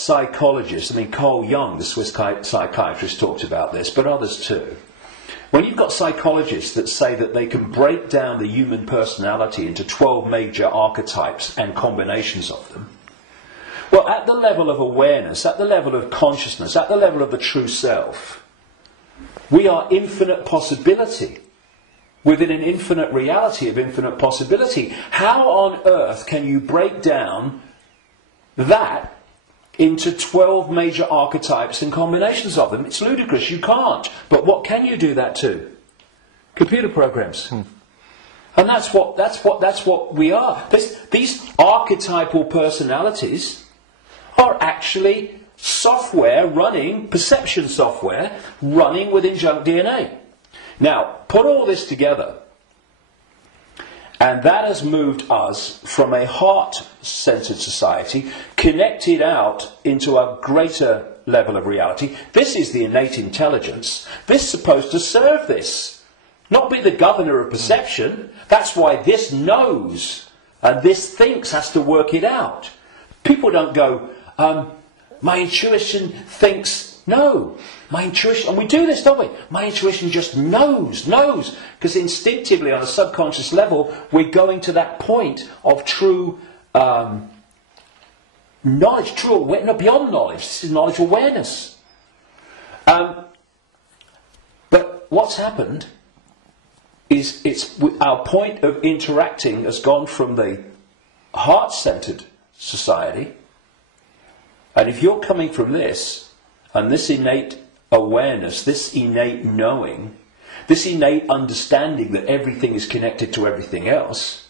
psychologists, I mean Carl Jung, the Swiss psychiatrist, talked about this, but others too. When you've got psychologists that say that they can break down the human personality into 12 major archetypes and combinations of them, well, at the level of awareness, at the level of consciousness, at the level of the true self, we are infinite possibility within an infinite reality of infinite possibility. How on earth can you break down that into 12 major archetypes and combinations of them? It's ludicrous. You can't. But what can you do that to? Computer programs. And that's what we are. These archetypal personalities are actually software running, perception software running within junk DNA. Now, put all this together, and that has moved us from a heart-centered society, connected out into a greater level of reality. This is the innate intelligence. This is supposed to serve this, not be the governor of perception. That's why this knows, and this thinks has to work it out. People don't go, my intuition thinks. No, my intuition, and we do this, don't we? My intuition just knows, because instinctively on a subconscious level, we're going to that point of true knowledge, true awareness, no, beyond knowledge. This is knowledge awareness. But what's happened is our point of interacting has gone from the heart-centered society, and if you're coming from this, and this innate awareness, this innate knowing, this innate understanding that everything is connected to everything else,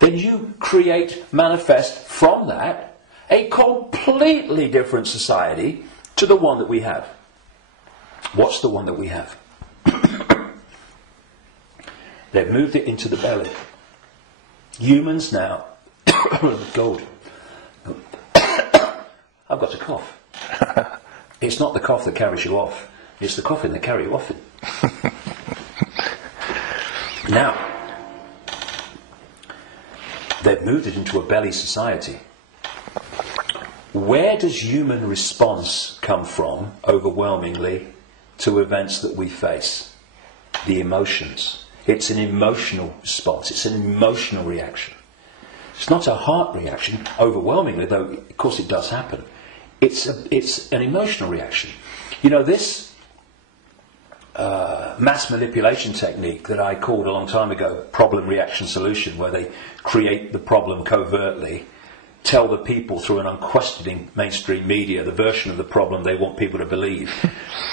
then you create, manifest from that, a completely different society to the one that we have. What's the one that we have? They've moved it into the belly. Humans now, gold. I've got a cough. It's not the cough that carries you off, it's the coughing that carries you off it. Now, they've moved it into a belly society. Where does human response come from, overwhelmingly, to events that we face? The emotions. It's an emotional response, it's an emotional reaction. It's not a heart reaction, overwhelmingly, though of course it does happen. It's an emotional reaction. You know, this mass manipulation technique that I called a long time ago problem, reaction, solution, where they create the problem covertly, tell the people through an unquestioning mainstream media the version of the problem they want people to believe,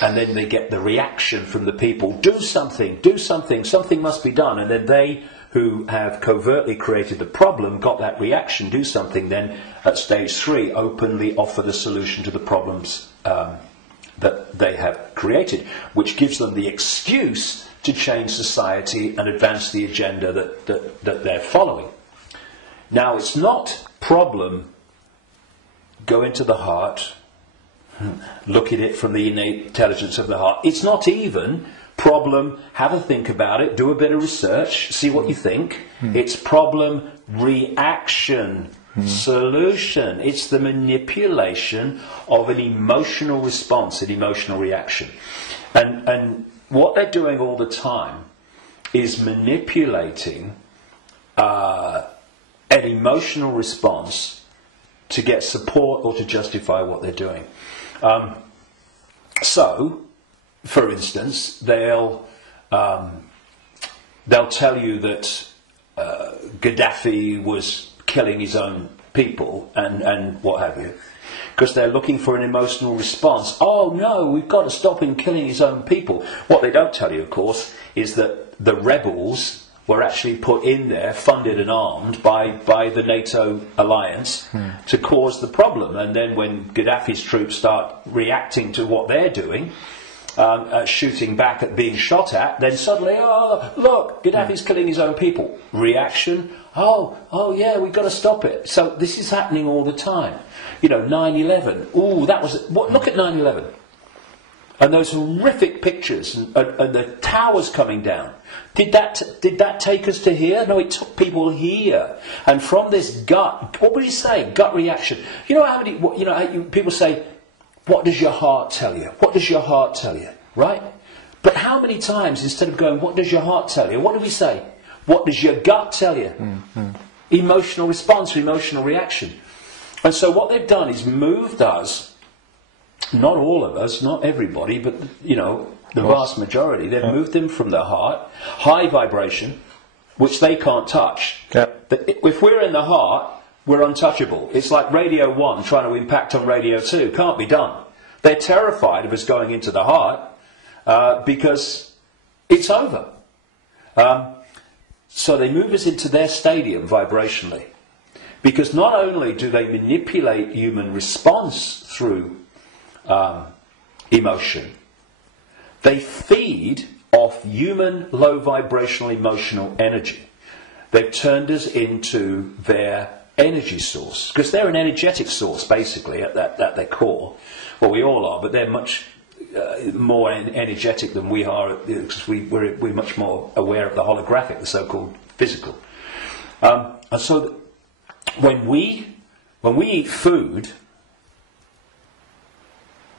and then they get the reaction from the people, do something, something must be done, and then they who have covertly created the problem got that reaction, do something, then at stage 3 openly offer the solution to the problems that they have created, which gives them the excuse to change society and advance the agenda that they're following. Now, it's not problem, go into the heart, look at it from the innate intelligence of the heart. It's not even problem, have a think about it, do a bit of research, see what you think. It's problem, reaction, solution. It's the manipulation of an emotional response, an emotional reaction. And what they're doing all the time is manipulating an emotional response to get support or to justify what they're doing. So, for instance, they'll tell you that Gaddafi was killing his own people and what have you, because they're looking for an emotional response. Oh no, we've got to stop him killing his own people. What they don't tell you, of course, is that the rebels were actually put in there, funded and armed by the NATO alliance to cause the problem. And then when Gaddafi's troops start reacting to what they're doing, shooting back at being shot at, then suddenly, oh, look, Gaddafi's killing his own people. Reaction, oh yeah, we've got to stop it. So this is happening all the time. You know, 9/11, ooh, that was, look at 9/11. and those horrific pictures and the towers coming down, did that take us to here? No, it took people here. And from this gut, what would you say? Gut reaction. You know how many? People say, "What does your heart tell you? What does your heart tell you?" Right? But how many times, instead of going, "What does your heart tell you?" what do we say? "What does your gut tell you?" Mm-hmm. Emotional response, emotional reaction. And so what they've done is moved us, not all of us, not everybody, but the vast majority, they've moved them from the heart, high vibration, which they can't touch. Yep. If we're in the heart, we're untouchable. It's like Radio 1 trying to impact on Radio 2. Can't be done. They're terrified of us going into the heart because it's over. So they move us into their stadium vibrationally. Because not only do they manipulate human response through emotion, they feed off human low vibrational emotional energy. They've turned us into their energy source. Because they're an energetic source, basically, at their core. Well, we all are, but they're much more energetic than we are, because we're much more aware of the holographic, the so-called physical. And so when we eat food,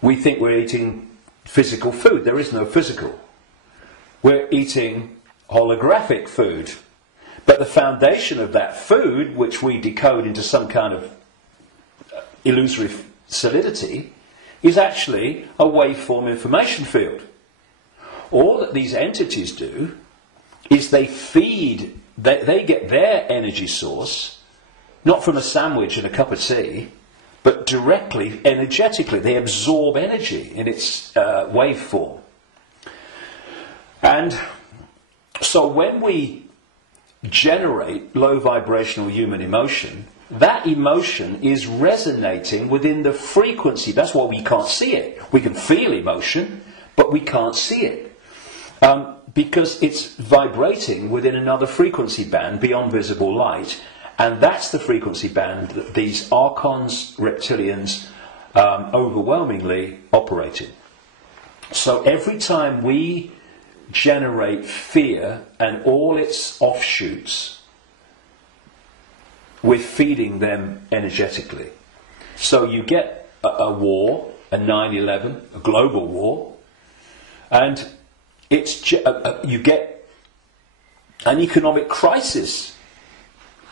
we think we're eating physical food. There is no physical. We're eating holographic food. But the foundation of that food, which we decode into some kind of illusory solidity, is actually a waveform information field. All that these entities do is they feed, they get their energy source, not from a sandwich and a cup of tea, but directly, energetically. They absorb energy in its waveform. And so when we generate low vibrational human emotion, that emotion is resonating within the frequency. That's why we can't see it. We can feel emotion, but we can't see it. Because it's vibrating within another frequency band beyond visible light. And that's the frequency band that these archons, reptilians, overwhelmingly operate in. So every time we generate fear and all its offshoots, we're feeding them energetically. So you get a war, a 9/11, a global war, and you get an economic crisis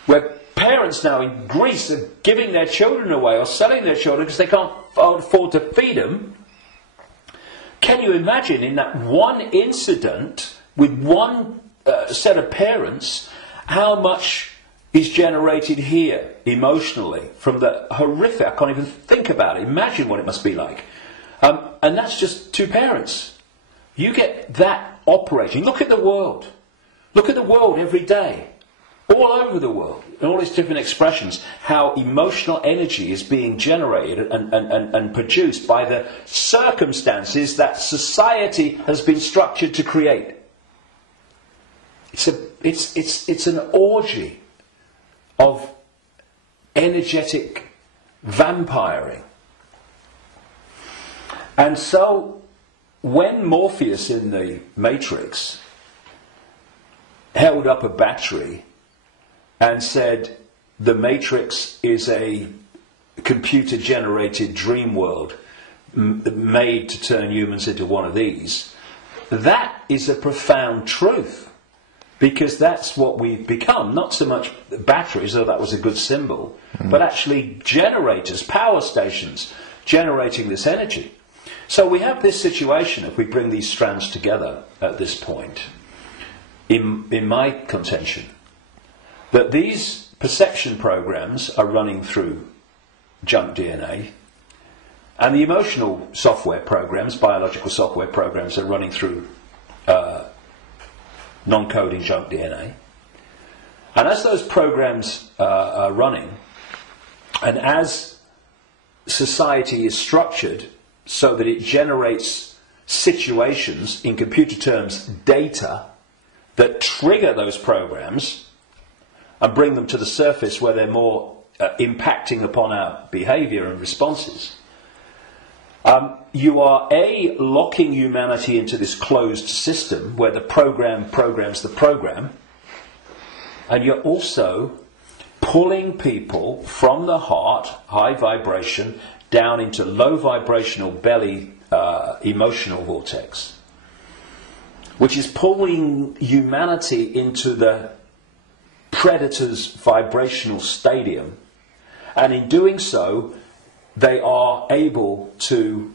where parents now in Greece are giving their children away or selling their children because they can't afford to feed them. Can you imagine, in that one incident with one set of parents, how much is generated here emotionally from the horrific? I can't even think about it. Imagine what it must be like. And that's just two parents. You get that operating. Look at the world. Look at the world every day. All over the world, in all its different expressions, how emotional energy is being generated and produced by the circumstances that society has been structured to create. It's an orgy of energetic vampiring. And so, when Morpheus in the Matrix held up a battery and said, the Matrix is a computer-generated dream world made to turn humans into one of these, that is a profound truth, because that's what we've become. Not so much batteries, though that was a good symbol, but actually generators, power stations, generating this energy. So we have this situation, if we bring these strands together at this point, in my contention, that these perception programs are running through junk DNA, and the emotional software programs, biological software programs, are running through non-coding junk DNA. And as those programs are running, and as society is structured so that it generates situations, in computer terms, data, that trigger those programs and bring them to the surface where they're more impacting upon our behaviour and responses, You are locking humanity into this closed system where the program programs the program, and you're also pulling people from the heart, high vibration, down into low vibrational belly emotional vortex, which is pulling humanity into the predator's vibrational stadium, and in doing so they are able to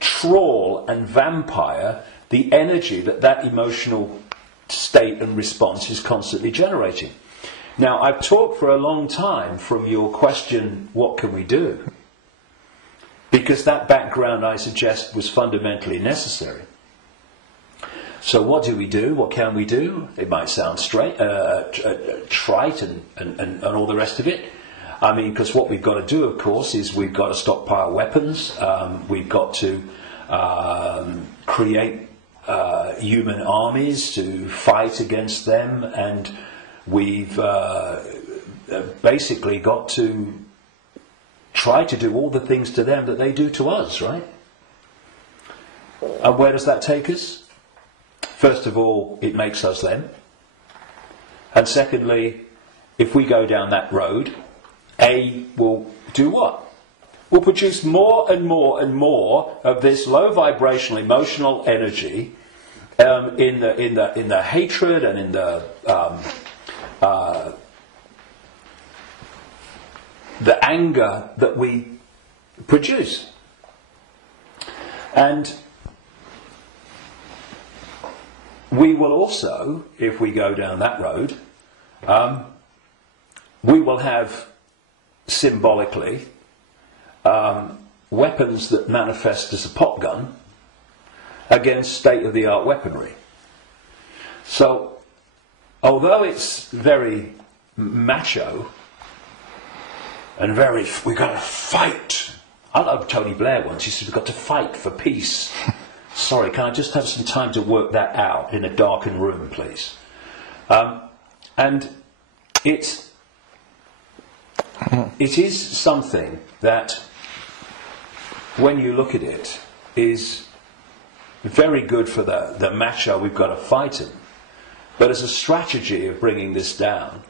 trawl and vampire the energy that emotional state and response is constantly generating. Now, I've talked for a long time from your question, what can we do? Because that background, I suggest, was fundamentally necessary. So what do we do? What can we do? It might sound trite and all the rest of it. I mean, because what we've got to do, of course, is we've got to stockpile weapons. We've got to create human armies to fight against them, and we've basically got to try to do all the things to them that they do to us, right? And where does that take us? First of all, it makes us them. And secondly, if we go down that road, will do what? Will produce more and more and more of this low vibrational emotional energy in the hatred and in the anger that we produce. And we will also, if we go down that road, we will have symbolically weapons that manifest as a pop gun against state-of-the-art weaponry. So, although it's very macho and very, we've got to fight. I love Tony Blair once, he said, we've got to fight for peace. Sorry, can I just have some time to work that out in a darkened room, please? And it is something that, when you look at it, is very good for the macho we've got to fight him. But as a strategy of bringing this down,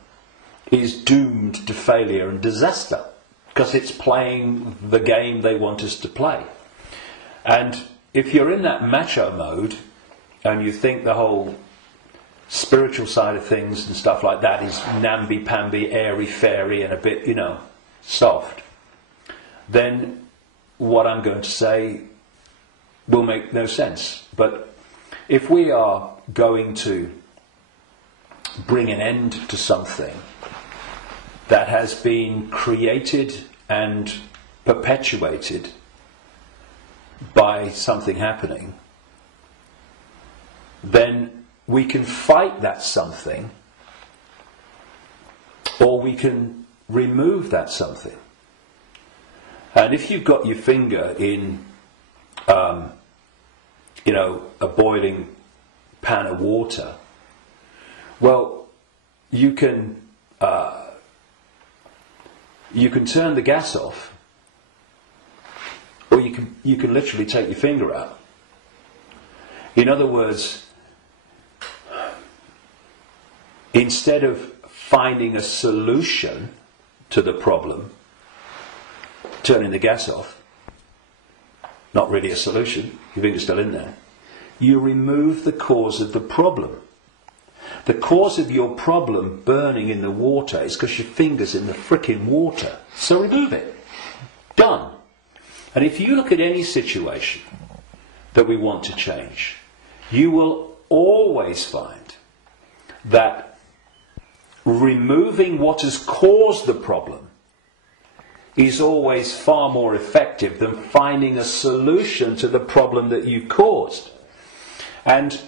is doomed to failure and disaster, because it's playing the game they want us to play. And if you're in that macho mode, and you think the whole spiritual side of things and stuff like that is namby-pamby, airy-fairy and a bit, soft, then what I'm going to say will make no sense. But if we are going to bring an end to something that has been created and perpetuated by something happening, then we can fight that something, or we can remove that something. And if you've got your finger in, a boiling pan of water, well, you can turn the gas off, or you can literally take your finger out. In other words, instead of finding a solution to the problem, turning the gas off, not really a solution, your finger's still in there, you remove the cause of the problem. The cause of your problem burning in the water is because your finger's in the frickin' water. So remove it. Done. And if you look at any situation that we want to change, you will always find that removing what has caused the problem is always far more effective than finding a solution to the problem that you've caused. And